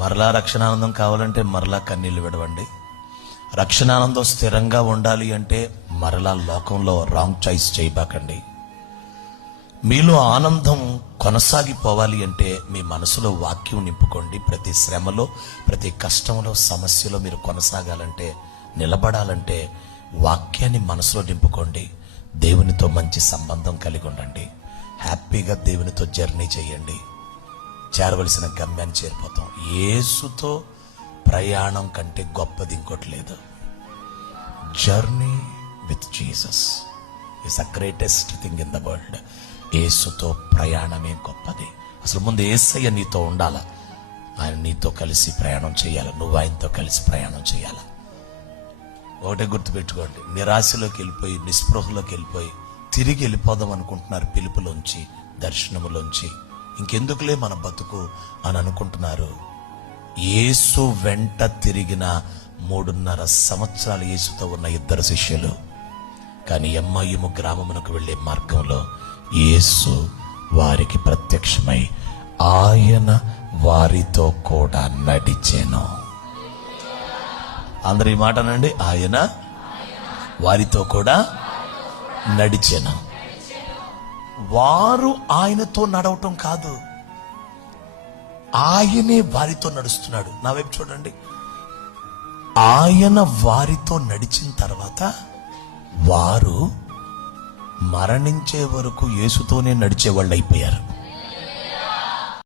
మరలా రక్షణానందం కావాలంటే మరలా కన్నీళ్లు విడవండి. రక్షణానందం స్థిరంగా ఉండాలి అంటే మరలా లోకంలో రాంగ్ చాయిస్ చేయబాకండి. మీలో ఆనందం కొనసాగిపోవాలి అంటే మీ మనసులో వాక్యం నింపుకోండి. ప్రతి శ్రమలో, ప్రతి కష్టంలో, సమస్యలో మీరు కొనసాగాలంటే, నిలబడాలంటే వాక్యాన్ని మనసులో నింపుకోండి. దేవునితో మంచి సంబంధం కలిగి ఉండండి. హ్యాపీగా దేవునితో జర్నీ చేయండి. చేరవలసిన గమ్యాన్ని చేరిపోతాం. యేసుతో ప్రయాణం కంటే గొప్పది ఇంకోటి లేదు. Journey with Jesus is the greatest thing in the world. యేసుతో ప్రయాణమే గొప్పది. అసలు ముందు యేసయ్య నీతో ఉండాలా, ఆయన నీతో కలిసి ప్రయాణం చేయాలి, నువ్వు ఆయనతో కలిసి ప్రయాణం చేయాలి. ఒకటే గుర్తుపెట్టుకోండి, నిరాశలోకి వెళ్ళిపోయి, నిస్పృహలోకి వెళ్ళిపోయి తిరిగి వెళ్ళిపోదాం అనుకుంటున్నారు. పిలుపులోంచి, దర్శనములోంచి ఇంకెందుకులే మన బతుకు అని అనుకుంటున్నారు. యేసు వెంట తిరిగిన 3.5 సంవత్సరాలు యేసుతో ఉన్న 2 శిష్యులు, కానీ ఎమ్మయము గ్రామమునకు వెళ్లే మార్గంలో యేసు వారికి ప్రత్యక్షమై ఆయన వారితో కూడా నడిచెను. అందరూ ఈ మాట అనండి, ఆయన వారితో కూడా నడిచెను. వారు ఆయనతో నడవటం కాదు, ఆయనే వారితో నడుస్తున్నాడు. నా వైపు చూడండి. ఆయన వారితో నడిచిన తర్వాత వారు మరణించే వరకు యేసుతోనే నడిచే వాళ్ళు అయిపోయారు.